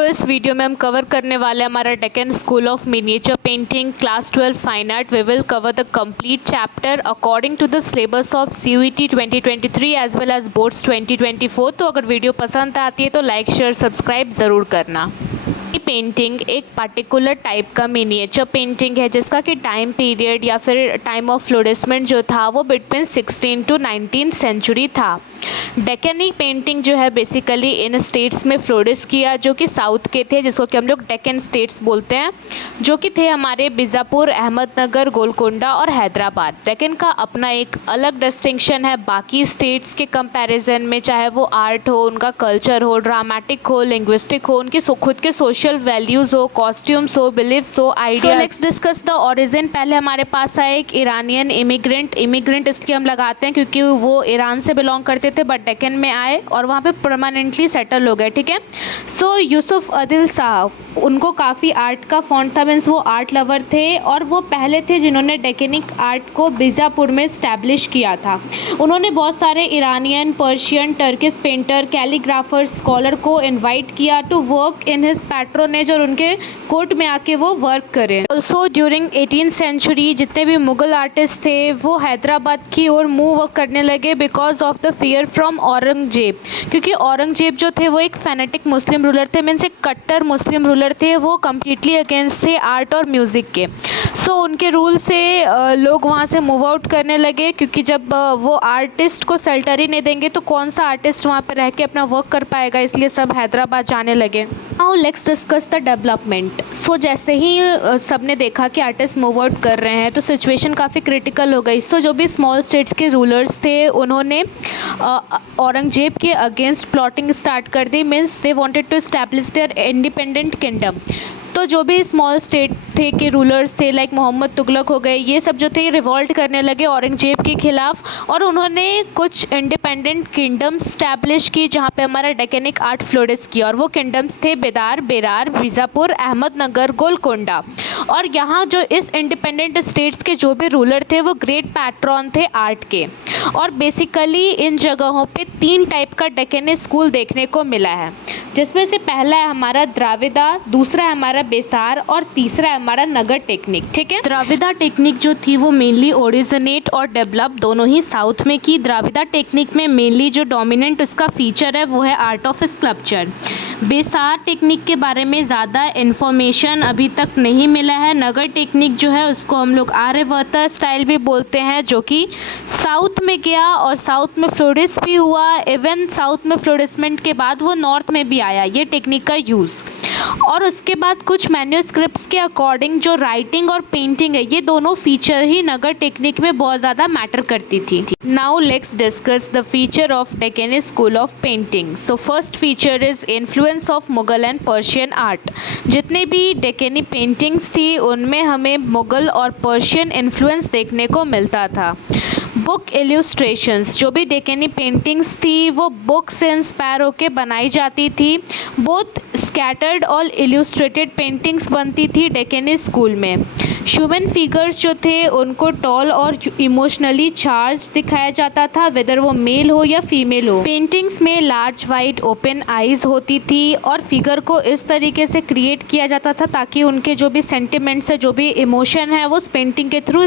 सो इस वीडियो में हम कवर करने वाले हैं हमारा Deccan school of miniature painting class 12 fine art. We will cover the complete chapter according to the syllabus of CUET 2023 as well as boards 2024। तो अगर वीडियो पसंद आती है तो लाइक शेयर सब्सक्राइब ज़रूर करना। ये पेंटिंग एक पर्टिकुलर टाइप का मिनिएचर पेंटिंग है जिसका कि टाइम पीरियड या फिर टाइम ऑफ फ्लोरिसमेंट जो था वो बिटवीन 16 to 19 सेंचुरी था। डेक्कनी पेंटिंग जो है बेसिकली इन स्टेट्स में फ्लोरिस किया जो कि साउथ के थे, जिसको कि हम लोग डेक्कन स्टेट्स बोलते हैं, जो कि थे हमारे बीजापुर, अहमदनगर, गोलकोंडा और हैदराबाद। डेक्कन का अपना एक अलग डिस्टिंक्शन है बाकी स्टेट्स के कंपैरिजन में, चाहे वो आर्ट हो, उनका कल्चर हो, ड्रामेटिक हो, लिंग्विस्टिक हो, उनके खुद के सोशल वैल्यूज़ हो, कॉस्ट्यूम्स हो, बिलीव्स हो, idea. Let's discuss the origin. पहले हमारे पास आया एक ईरानियन इमिग्रेंट इसलिए हम लगाते हैं क्योंकि वो ईरान से बिलोंग करते थे बट डेक्कन में आए और वहाँ पे परमानेंटली सेटल हो गए। ठीक है। सो यूसुफ अदिल साहब, उनको काफ़ी आर्ट का फॉन्ट था, मीन्स वो आर्ट लवर थे और वो पहले थे जिन्होंने डेक्कनिक आर्ट को बीजापुर में इस्टेब्लिश किया था। उन्होंने बहुत सारे Iranian, Persian, Turkish painter, calligrapher, scholar को इन्वाइट किया to work in his patronage और उनके कोर्ट में आके वो वर्क करें। ऑल्सो ड्यूरिंग 18th सेंचुरी जितने भी मुग़ल आर्टिस्ट थे वो हैदराबाद की ओर मूव करने लगे because of the fear from Aurangzeb, क्योंकि औरंगजेब जो थे वो एक फैनेटिक मुस्लिम रूलर थे, मीन्स एक कट्टर मुस्लिम रूलर थे, वो कम्प्लीटली अगेंस्ट थे आर्ट और म्यूज़िक के। सो उनके रूल से लोग वहाँ से मूव आउट करने लगे, क्योंकि जब वो आर्टिस्ट को शेल्टर ही नहीं देंगे तो कौन सा आर्टिस्ट वहाँ पर रह के अपना वर्क कर पाएगा, इसलिए सब हैदराबाद जाने लगे। Now let's discuss the development. So जैसे ही सबने देखा कि आर्टिस्ट मूव आउट कर रहे हैं तो सिचुएशन काफ़ी क्रिटिकल हो गई। सो जो भी स्मॉल स्टेट्स के रूलर्स थे उन्होंने औरंगजेब के अगेंस्ट प्लॉटिंग स्टार्ट कर दी, means they wanted to establish their independent kingdom. तो जो भी स्मॉल स्टेट थे के रूलर्स थे लाइक मोहम्मद तुगलक हो गए, ये सब जो थे रिवॉल्ट करने लगे औरंगजेब के खिलाफ और उन्होंने कुछ इंडिपेंडेंट किंगडम्स स्टैब्लिश की जहाँ पे हमारा डेक्कनिक आर्ट फ्लोरिस किया, और वो किंगडम्स थे बेदार, बेरार, बीजापुर, अहमदनगर, गोलकोंडा। और यहाँ जो इस इंडिपेंडेंट स्टेट्स के जो भी रूलर थे वो ग्रेट पैट्रॉन थे आर्ट के। और बेसिकली इन जगहों पे 3 टाइप का डेक्कनी स्कूल देखने को मिला है, जिसमें से पहला है हमारा द्राविदा, दूसरा है हमारा बेसार और तीसरा है हमारा नगर टेक्निक। ठीक है। द्राविदा टेक्निक जो थी वो मेनली ओरिजिनेट और डेवलप दोनों ही साउथ में की। द्राविदा टेक्निक में मेनली जो डोमिनेंट उसका फीचर है वो है आर्ट ऑफ स्कल्पचर। बेसार टेक्निक के बारे में ज़्यादा इन्फॉर्मेशन अभी तक नहीं मिला है। नगर टेक्निक जो है उसको हम लोग आर्यवर्त स्टाइल भी बोलते हैं, जो कि साउथ में गया और साउथ में फ्लोरिस भी हुआ। इवन साउथ में फ्लोरिसमेंट के बाद वो नॉर्थ में भी आया ये टेक्निक का यूज़। और उसके बाद कुछ मैन्यूस्क्रिप्ट्स के अकॉर्डिंग जो राइटिंग और पेंटिंग है ये दोनों फीचर ही नगर टेक्निक में बहुत ज़्यादा मैटर करती थी। Now let's discuss the feature of Deccani school of painting. So first feature is influence of Mughal and Persian art. जितने भी डेक्कनी पेंटिंग्स थी उनमें हमें मुगल और पर्शियन इन्फ्लुएंस देखने को मिलता था। बुक इल्यूस्ट्रेशंस, जो भी डेक्कनी पेंटिंग्स थी वो बुक से इंस्पायर होकर बनाई जाती थी। बोथ स्कैटर्ड और इल्यूस्ट्रेटेड पेंटिंग्स बनती थी डेक्कनी स्कूल में। ह्यूमन फिगर्स जो थे उनको टॉल और इमोशनली चार्ज दिखाया जाता था, वेदर वो मेल हो या फीमेल हो। पेंटिंग्स में लार्ज वाइड ओपन आईज होती थी और फिगर को इस तरीके से क्रिएट किया जाता था ताकि उनके जो भी सेंटिमेंट्स है, जो भी इमोशन है वो उस पेंटिंग के थ्रू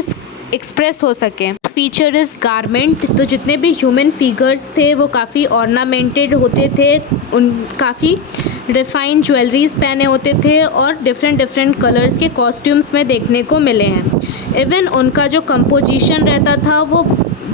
एक्सप्रेस हो सके। Feature is garment. तो जितने भी ह्यूमन फिगर्स थे वो काफ़ी ऑर्नामेंटेड होते थे, उन काफ़ी रिफाइंड ज्वेलरीज पहने होते थे और डिफरेंट कलर्स के कॉस्ट्यूम्स में देखने को मिले हैं। इवन उनका जो कंपोजिशन रहता था वो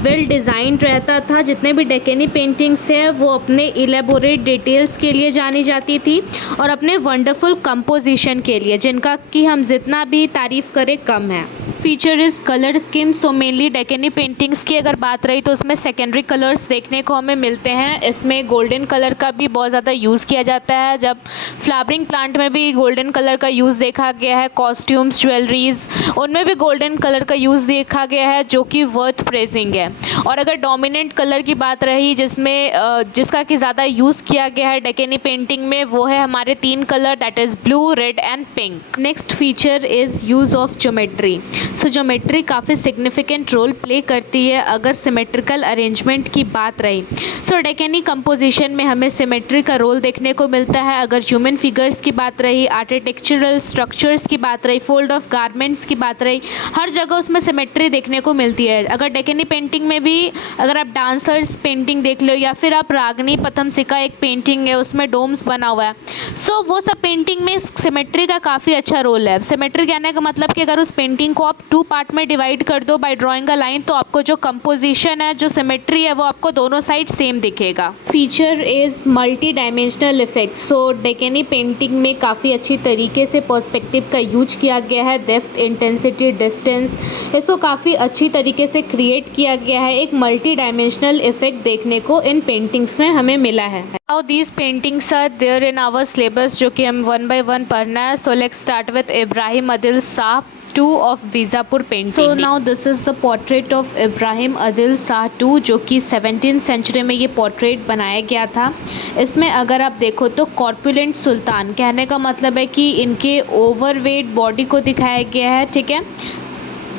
वेल डिज़ाइंड रहता था। जितने भी डेक्कनी पेंटिंग्स है वो अपने इलेबोरेट डिटेल्स के लिए जानी जाती थी और अपने वंडरफुल कंपोजिशन के लिए, जिनका कि हम जितना भी तारीफ़ करें कम है। Feature is colour scheme. So mainly Deccani paintings की अगर बात रही तो उसमें सेकेंडरी कलर्स देखने को हमें मिलते हैं। इसमें गोल्डन कलर का भी बहुत ज़्यादा यूज़ किया जाता है, जब फ्लावरिंग प्लांट में भी गोल्डन कलर का यूज़ देखा गया है। कॉस्ट्यूम्स, ज्वेलरीज, उनमें भी गोल्डन कलर का यूज़ देखा गया है जो कि वर्थ प्रेजिंग है। और अगर डोमिनेंट कलर की बात रही जिसका कि ज़्यादा यूज़ किया गया है डेक्कनी पेंटिंग में, वो है हमारे 3 colour, that is blue, red and pink. Next feature is use of geometry. So geometry काफ़ी सिग्निफिकेंट रोल प्ले करती है अगर सिमेट्रिकल अरेंजमेंट की बात रही। सो डेक्कनी कंपोजिशन में हमें सिमेट्री का रोल देखने को मिलता है। अगर ह्यूमन फिगर्स की बात रही, आर्किटेक्चरल स्ट्रक्चर्स की बात रही, फोल्ड ऑफ गारमेंट्स की बात रही, हर जगह उसमें सिमेट्री देखने को मिलती है। अगर डेक्कनी पेंटिंग में भी अगर आप डांसर्स पेंटिंग देख लो या फिर आप रागनी पथमसिका एक पेंटिंग है उसमें डोम्स बना हुआ है, सो वो सब पेंटिंग में सिमेट्री का काफ़ी अच्छा रोल है। सिमेट्री कहने का मतलब कि अगर उस पेंटिंग को आप 2 पार्ट में डिवाइड कर दो बाय ड्राइंग अ लाइन, तो आपको जो कंपोजिशन है, जो सिमेट्री है, वो आपको दोनों साइड सेम दिखेगा। Feature is multi dimensional effect. So Deccani painting में काफ़ी अच्छी तरीके से पर्सपेक्टिव का यूज किया गया है। डेप्थ, इंटेंसिटी, डिस्टेंस, इसको काफ़ी अच्छी तरीके से क्रिएट किया गया है। एक मल्टी डायमेंशनल इफेक्ट देखने को इन पेंटिंग्स में हमें मिला है। Now these paintings are there in our syllabus जो कि हम 1 by 1 पढ़ना है। So let's start with Ibrahim Adil Shah 2 of Bijapur painting. So now this is the portrait of Ibrahim Adil Shah 2 जो कि 17th सेंचुरी में ये portrait बनाया गया था। इसमें अगर आप देखो तो कॉर्पुलेंट सुल्तान कहने का मतलब है कि इनके ओवरवेट बॉडी को दिखाया गया है। ठीक है,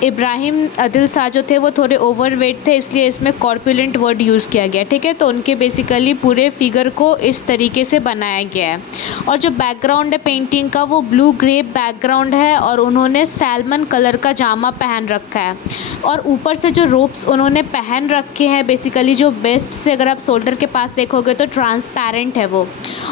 इब्राहिम आदिल शाह जो थे वो थोड़े ओवरवेट थे, इसलिए इसमें कॉर्पुलेंट वर्ड यूज़ किया गया। ठीक है, तो उनके बेसिकली पूरे फिगर को इस तरीके से बनाया गया है। और जो बैकग्राउंड है पेंटिंग का वो ब्लू ग्रे बैकग्राउंड है और उन्होंने सैल्मन कलर का जामा पहन रखा है। और ऊपर से जो रोप्स उन्होंने पहन रखे हैं बेसिकली जो बेस्ट से अगर आप शोल्डर के पास देखोगे तो ट्रांसपेरेंट है वो।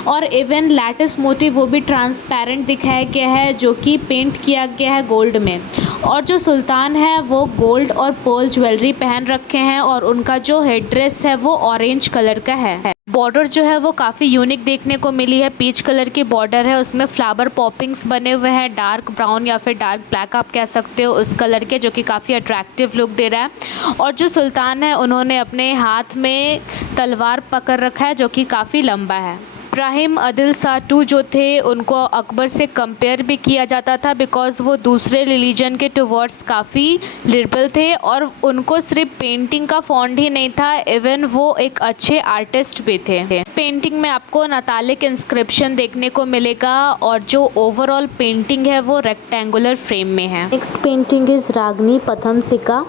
और इवन लैटिस मोटिव वो भी ट्रांसपेरेंट दिखाया गया है जो कि पेंट किया गया है गोल्ड में। और जो सुल्तान है वो गोल्ड और पर्ल ज्वेलरी पहन रखे हैं और उनका जो हेड ड्रेस है वो ऑरेंज कलर का है। बॉर्डर जो है वो काफ़ी यूनिक देखने को मिली है। पीच कलर की बॉर्डर है, उसमें फ्लावर पॉपिंग्स बने हुए हैं, डार्क ब्राउन या फिर डार्क ब्लैक आप कह सकते हो उस कलर के, जो कि काफ़ी अट्रैक्टिव लुक दे रहा है। और जो सुल्तान है उन्होंने अपने हाथ में तलवार पकड़ रखा है जो कि काफ़ी लंबा है। इब्राहिम आदिल शाह 2 जो थे उनको अकबर से कंपेयर भी किया जाता था बिकॉज़ वो दूसरे रिलीजन के टुवर्ड्स काफ़ी लिबरल थे और उनको सिर्फ पेंटिंग का फॉन्ड ही नहीं था, इवन वो एक अच्छे आर्टिस्ट भी थे। इस पेंटिंग में आपको नातालिक इंस्क्रिप्शन देखने को मिलेगा और जो ओवरऑल पेंटिंग है वो रेक्टेंगुलर फ्रेम में है। Next painting is Ragini Pathamsika.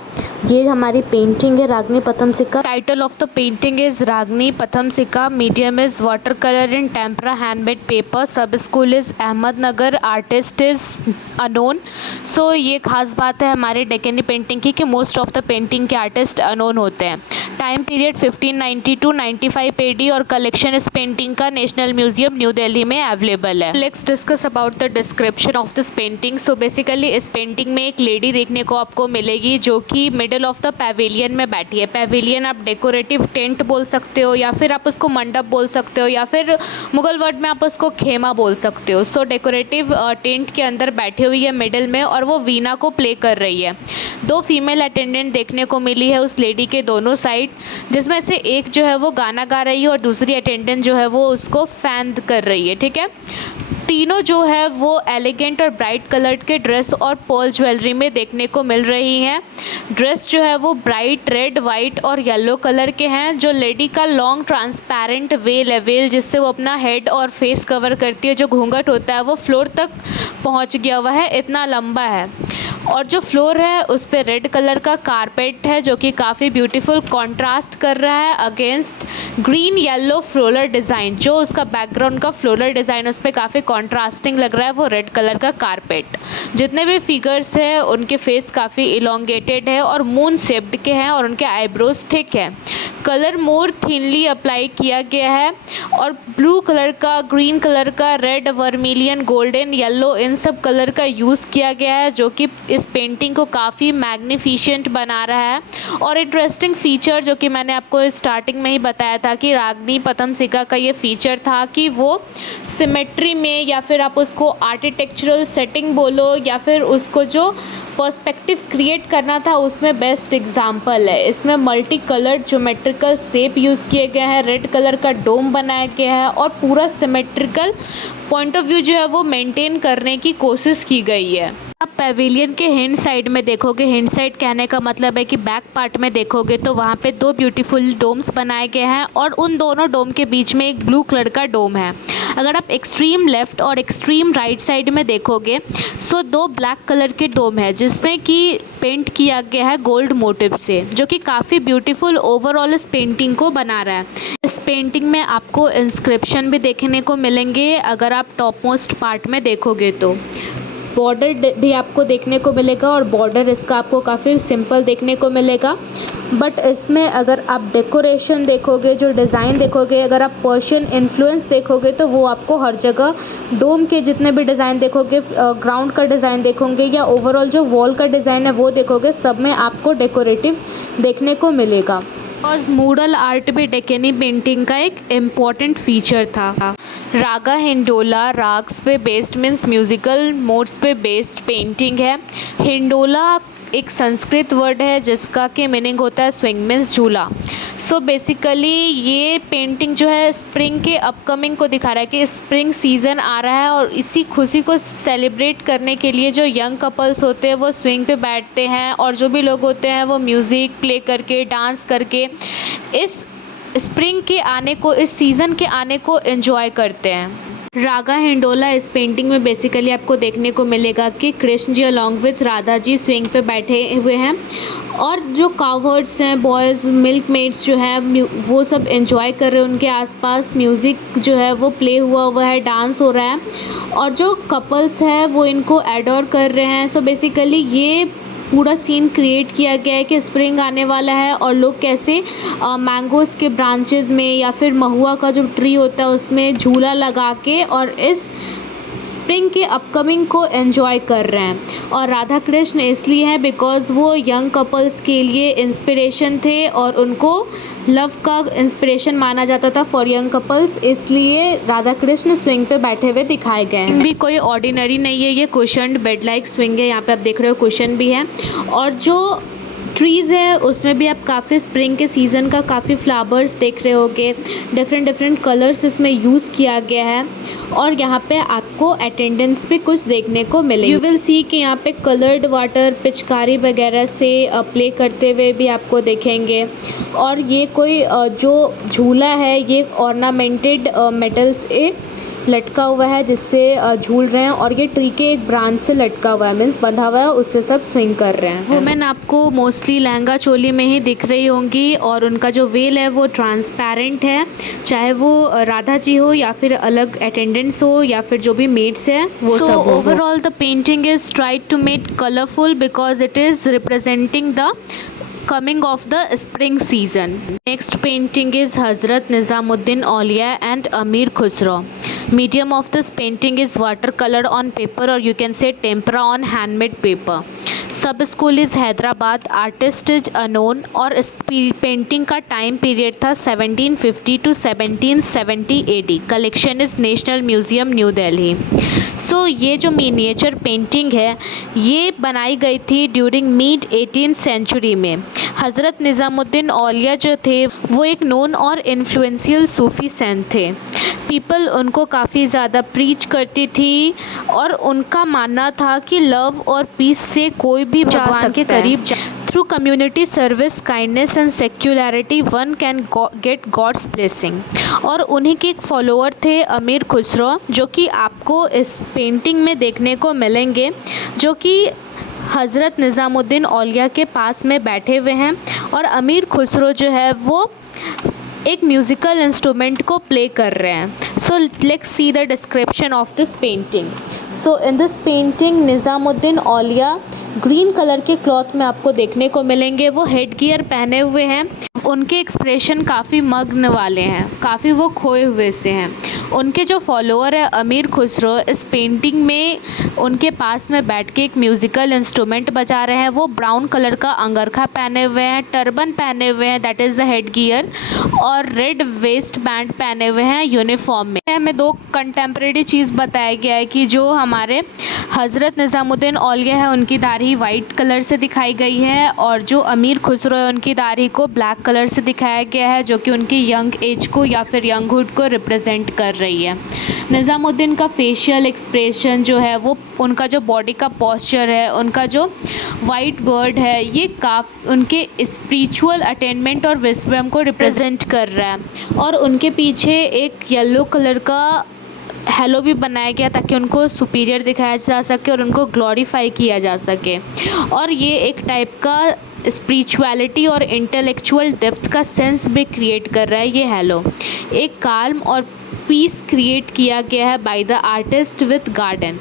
ये हमारी पेंटिंग है Ragini Pathamsika. Title of the painting is Ragini Pathamsika. Medium is water colour in tempera handmade paper. Sub school is Ahmednagar. Artist is unknown. So ये खास बात है हमारे डेक्कनी पेंटिंग की कि मोस्ट ऑफ द पेंटिंग के आर्टिस्ट अनोन होते हैं। टाइम पीरियड 1590 to 95 AD और कलेक्शन इस पेंटिंग का नेशनल म्यूजियम न्यू दिल्ली में अवेलेबल है। Let's discuss about the description of this painting. So basically इस पेंटिंग में एक लेडी देखने को आपको मिलेगी जो कि मिडल ऑफ द पैवेलियन में बैठी है। पैवेलियन आप डेकोरेटिव टेंट बोल सकते हो या फिर आप उसको मंडप बोल सकते हो या फिर मुगल वर्ड में आप उसको खेमा बोल सकते हो। सो डेकोरेटिव टेंट के अंदर बैठी हुई है मिडल में और वो वीणा को प्ले कर रही है। 2 फीमेल अटेंडेंट देखने को मिली है उस लेडी के दोनों साइड, जिसमें से एक जो है वो गाना गा रही है और दूसरी अटेंडेंट जो है वो उसको फैन कर रही है। ठीक है, तीनों जो है वो एलिगेंट और ब्राइट कलर के ड्रेस और पर्ल ज्वेलरी में देखने को मिल रही हैं। ड्रेस जो है वो ब्राइट रेड, वाइट और येलो कलर के हैं। जो लेडी का लॉन्ग ट्रांसपेरेंट वेल है, वेल जिससे वो अपना हेड और फेस कवर करती है, जो घूंघट होता है वो फ्लोर तक पहुंच गया हुआ है, इतना लंबा है। और जो फ्लोर है उस पर रेड कलर का कारपेट है जो कि काफ़ी ब्यूटीफुल कॉन्ट्रास्ट कर रहा है against green yellow floral design. जो उसका बैकग्राउंड का फ्लोरल डिज़ाइन उस पर काफ़ी कॉन्ट्रास्टिंग लग रहा है, वो रेड कलर का कारपेट। जितने भी फिगर्स हैं उनके फेस काफ़ी इलोंगेटेड है और मून शेप्ड के हैं और उनके आईब्रोज थिक है। कलर मोर थिनली अप्लाई किया गया है और ब्लू कलर का, ग्रीन कलर का, red, vermilion, golden, yellow in सब कलर का यूज़ किया गया है जो कि इस पेंटिंग को काफ़ी मैग्निफिशेंट बना रहा है। और इंटरेस्टिंग फीचर जो कि मैंने आपको स्टार्टिंग में ही बताया था कि रागनी पथमसिका का ये फीचर था कि वो सिमेट्री में या फिर आप उसको आर्किटेक्चरल सेटिंग बोलो या फिर उसको जो पर्सपेक्टिव क्रिएट करना था उसमें बेस्ट एग्जाम्पल है। इसमें multi coloured geometrical shape use किए गए हैं, रेड कलर का डोम बनाया गया है और पूरा सिमेट्रिकल पॉइंट ऑफ व्यू जो है वो मेंटेन करने की कोशिश की गई है। आप पेविलियन के हिंड साइड में देखोगे, हिंड साइड कहने का मतलब है कि बैक पार्ट में देखोगे तो वहाँ पे दो ब्यूटीफुल डोम्स बनाए गए हैं और उन दोनों डोम के बीच में एक ब्लू कलर का डोम है। अगर आप एक्सट्रीम लेफ़्ट और एक्सट्रीम राइट साइड में देखोगे सो दो ब्लैक कलर के डोम है जिसमें कि पेंट किया गया है गोल्ड मोटिव से, जो कि काफ़ी ब्यूटीफुल ओवरऑल इस पेंटिंग को बना रहा है। इस पेंटिंग में आपको इंस्क्रिप्शन भी देखने को मिलेंगे अगर आप टॉप मोस्ट पार्ट में देखोगे तो। बॉर्डर भी आपको देखने को मिलेगा और बॉर्डर इसका आपको काफ़ी सिंपल देखने को मिलेगा, बट इसमें अगर आप डेकोरेशन देखोगे, जो डिज़ाइन देखोगे, अगर आप पर्शियन इन्फ्लुएंस देखोगे तो वो आपको हर जगह डोम के जितने भी डिज़ाइन देखोगे, ग्राउंड का डिज़ाइन देखोगे या ओवरऑल जो वॉल का डिज़ाइन है वो देखोगे, सब में आपको डेकोरेटिव देखने को मिलेगा। और मूरल आर्ट भी डेक्कनी पेंटिंग का एक इम्पॉर्टेंट फीचर था। रागा हिंडोला राग्स पे बेस्ड मीन्स म्यूज़िकल मोड्स पे बेस्ड पेंटिंग है। हिंडोला एक संस्कृत वर्ड है जिसका कि मीनिंग होता है स्विंग मीन्स झूला। सो बेसिकली ये पेंटिंग जो है स्प्रिंग के अपकमिंग को दिखा रहा है कि स्प्रिंग सीज़न आ रहा है और इसी खुशी को सेलिब्रेट करने के लिए जो यंग कपल्स होते हैं वो स्विंग पे बैठते हैं और जो भी लोग होते हैं वो म्यूज़िक प्ले करके, डांस करके इस स्प्रिंग के आने को, इस सीज़न के आने को एंजॉय करते हैं। रागा हिंडोला इस पेंटिंग में बेसिकली आपको देखने को मिलेगा कि Krishna ji along with Radha ji swing पे बैठे हुए हैं और जो कावर्ड्स हैं, बॉयज़, मिल्क मेड्स जो है वो सब एंजॉय कर रहे हैं। उनके आसपास म्यूज़िक जो है वो प्ले हुआ है, डांस हो रहा है और जो कपल्स है वो इनको एडोर कर रहे हैं। सो बेसिकली ये पूरा सीन क्रिएट किया गया है कि स्प्रिंग आने वाला है और लोग कैसे मैंगोज़ के ब्रांचेस में या फिर महुआ का जो ट्री होता है उसमें झूला लगा के और इस स्प्रिंग के अपकमिंग को एंजॉय कर रहे हैं। और राधा कृष्ण इसलिए है बिकॉज़ वो यंग कपल्स के लिए इंस्पिरेशन थे और उनको लव का इंस्पिरेशन माना जाता था फॉर यंग कपल्स, इसलिए राधा कृष्ण स्विंग पे बैठे हुए दिखाए गए हैं। भी कोई ऑर्डिनरी नहीं है, ये कुशन्ड बेड लाइक स्विंग है। यहाँ पे आप देख रहे हो कुशन भी है और जो ट्रीज़ है उसमें भी आप काफ़ी स्प्रिंग के सीज़न का काफ़ी फ्लावर्स देख रहे होगे। डिफरेंट कलर्स इसमें यूज़ किया गया है और यहाँ पे आपको अटेंडेंस भी कुछ देखने को मिलेगी। यू विल सी कि यहाँ पे कलर्ड वाटर पिचकारी वगैरह से प्ले करते हुए भी आपको देखेंगे। और ये कोई जो झूला है ये ऑर्नामेंटेड मेटल से लटका हुआ है जिससे झूल रहे हैं और ये ट्री के एक ब्रांच से लटका हुआ है, मीन्स बंधा हुआ है, उससे सब स्विंग कर रहे हैं। वुमेन आपको मोस्टली लहंगा चोली में ही दिख रही होंगी और उनका जो वेल है वो ट्रांसपेरेंट है, चाहे वो राधा जी हो या फिर अलग अटेंडेंट्स हो या फिर जो भी मेड्स है वो सब। Overall the painting is tried to make colourful because it is representing the coming of the spring season. Next painting is Hazrat Nizamuddin Aulia and Amir Khusro. Medium of this painting is watercolor on paper or you can say tempera on handmade paper. Sub school is Hyderabad, artist is unknown और इस painting का time period था 1750 to 1770 AD। Collection is national museum New Delhi. So ये जो miniature painting है ये बनाई गई थी ड्यूरिंग मिड 18th सेंचुरी में। हज़रत निज़ामुद्दीन औलिया जो थे वो एक नोन और इन्फ्लुएंशियल सूफ़ी सेंट थे। पीपल उनको काफ़ी ज़्यादा प्रीच करती थी और उनका मानना था कि लव और पीस से कोई भी भगवान के करीब through community service, kindness and secularity one can get God's blessing. और उन्हीं के एक फॉलोअर थे अमीर खुसरो जो कि आपको इस पेंटिंग में देखने को मिलेंगे, जो कि हज़रत निज़ामुद्दीन औलिया के पास में बैठे हुए हैं और अमीर खुसरो जो है वो एक म्यूज़िकल इंस्ट्रूमेंट को प्ले कर रहे हैं। So let's see the description of this painting. So in this painting Nizamuddin Auliya green colour के क्लॉथ में आपको देखने को मिलेंगे। वो हेड गियर पहने हुए हैं, उनके एक्सप्रेशन काफ़ी मग्न वाले हैं, काफ़ी वो खोए हुए से हैं। उनके जो फॉलोअर है अमीर खुसरो इस पेंटिंग में उनके पास में बैठ के एक म्यूज़िकल इंस्ट्रूमेंट बजा रहे हैं। वो ब्राउन कलर का अंगरखा पहने हुए हैं, टर्बन पहने हुए हैं, that is the head gear, और रेड वेस्ट बैंड पहने हुए हैं यूनिफॉर्म में। हमें दो कंटेम्प्रेरी चीज़ बताया गया है कि जो हमारे हज़रत निज़ामुद्दीन औलिया है उनकी दाढ़ी वाइट कलर से दिखाई गई है और जो अमीर खुसरो है उनकी दाढ़ी को ब्लैक कलर से दिखाया गया है, जो कि उनकी यंग एज को या फिर यंगहुड को रिप्रेजेंट कर रही है। निज़ामुद्दीन का फेशियल एक्सप्रेशन जो है वो, उनका जो बॉडी का पोस्चर है, उनका जो वाइट बर्ड है, ये उनके स्पिरिचुअल अटेनमेंट और विस्डम को रिप्रेजेंट कर रहा है। और उनके पीछे एक येलो कलर का हेलो भी बनाया गया ताकि उनको सुपीरियर दिखाया जा सके और उनको ग्लोरीफाई किया जा सके। और ये एक टाइप का स्पिरिचुअलिटी और इंटेलेक्चुअल डेप्थ का सेंस भी क्रिएट कर रहा है ये हेलो। एक काल्म और पीस क्रिएट किया गया है by the artist with garden.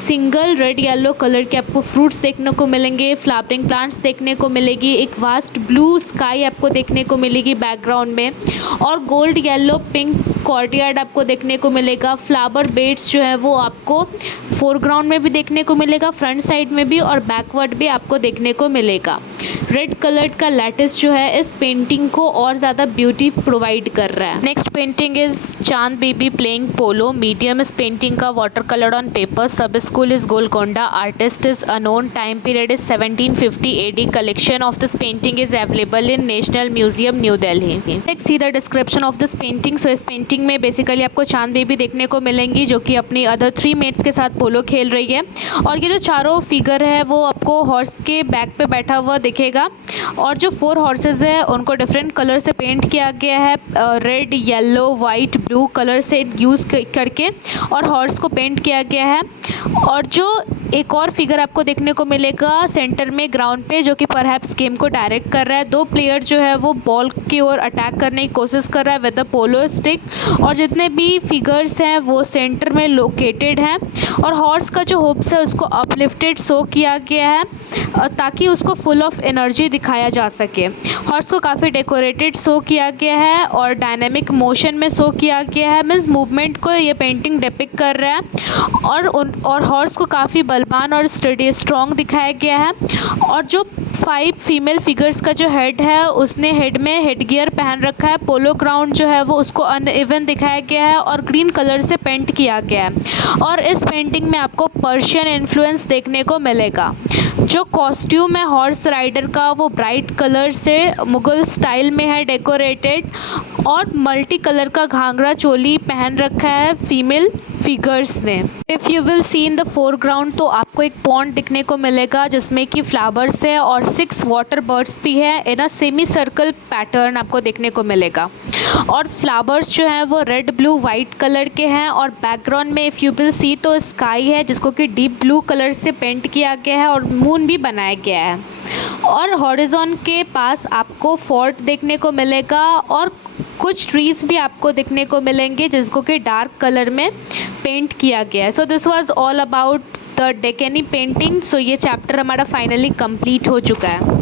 Single red yellow colour के आपको फ्रूट्स देखने को मिलेंगे, फ्लावरिंग प्लांट्स देखने को मिलेगी, एक वास्ट ब्लू स्काई आपको देखने को मिलेगी बैकग्राउंड में, और गोल्ड येलो पिंक कॉर्टयार्ड आपको देखने को मिलेगा। फ्लावर बेड्स जो है वो आपको फोरग्राउंड में भी देखने को मिलेगा, फ्रंट साइड में भी और बैकवर्ड भी आपको देखने को मिलेगा। रेड कलर का लैटिस जो है इस पेंटिंग को और ज़्यादा ब्यूटी प्रोवाइड कर रहा है। Next painting is Chand Bibi playing polo. Medium इस पेंटिंग का water colour on paper. Sub school is Golconda. Artist is unknown. Time period is 1750 AD। Collection of this painting is available in national museum New Delhi. Let's see the description of this painting. So इस painting में basically आपको चांद baby देखने को मिलेंगी जो कि अपनी अदर 3 मेट्स के साथ पोलो खेल रही है, और ये जो चारों फिगर है वो आपको हॉर्स के बैक पे बैठा हुआ दिखेगा, और जो 4 हॉर्सेस है उनको डिफरेंट कलर से पेंट किया गया है, red yellow white blue colour से यूज़ करके और हॉर्स को पेंट किया गया है। और जो एक और फिगर आपको देखने को मिलेगा सेंटर में ग्राउंड पे जो कि परहैप्स गेम को डायरेक्ट कर रहा है। 2 प्लेयर जो है वो बॉल की ओर अटैक करने की कोशिश कर रहा है विद द पोलो स्टिक, और जितने भी फिगर्स हैं वो सेंटर में लोकेटेड हैं। और हॉर्स का जो हुप्स है उसको अपलिफ्टेड शो किया गया है ताकि उसको फुल ऑफ एनर्जी दिखाया जा सके। हॉर्स को काफ़ी डेकोरेटेड शो किया गया है और डायनेमिक मोशन में शो किया गया है, मीन्स मूवमेंट को ये पेंटिंग डिपिक्ट कर रहा है। और हॉर्स को काफ़ी बलवान और स्ट्रॉन्ग दिखाया गया है। और जो 5 फीमेल फिगर्स का जो हेड है उसने हेड में हेड गियर पहन रखा है। पोलो ग्राउंड जो है वो उसको अनइवन दिखाया गया है और ग्रीन कलर से पेंट किया गया है। और इस पेंटिंग में आपको पर्शियन इन्फ्लुएंस देखने को मिलेगा। जो कॉस्ट्यूम है हॉर्स राइडर का वो ब्राइट कलर से मुगल स्टाइल में है डेकोरेटेड, और मल्टी कलर का घाघरा चोली पहन रखा है फीमेल फिगर्स ने। If you will see in the foreground तो आपको एक पॉन्ड दिखने को मिलेगा जिसमें कि फ्लावर्स है और 6 वाटर बर्ड्स भी है इन अ सेमी सर्कल पैटर्न आपको देखने को मिलेगा। और फ्लावर्स जो हैं वो रेड ब्लू वाइट कलर के हैं, और बैकग्राउंड में इफ़ यू विल सी तो स्काई है जिसको कि डीप ब्लू कलर से पेंट किया गया है और मून भी बनाया गया है। और हॉरिजॉन के पास आपको फोर्ट देखने को मिलेगा और कुछ ट्रीज़ भी आपको देखने को मिलेंगे जिसको कि डार्क कलर में पेंट किया गया है। So this was all about the Deccani painting. So ये चैप्टर हमारा फाइनली कंप्लीट हो चुका है।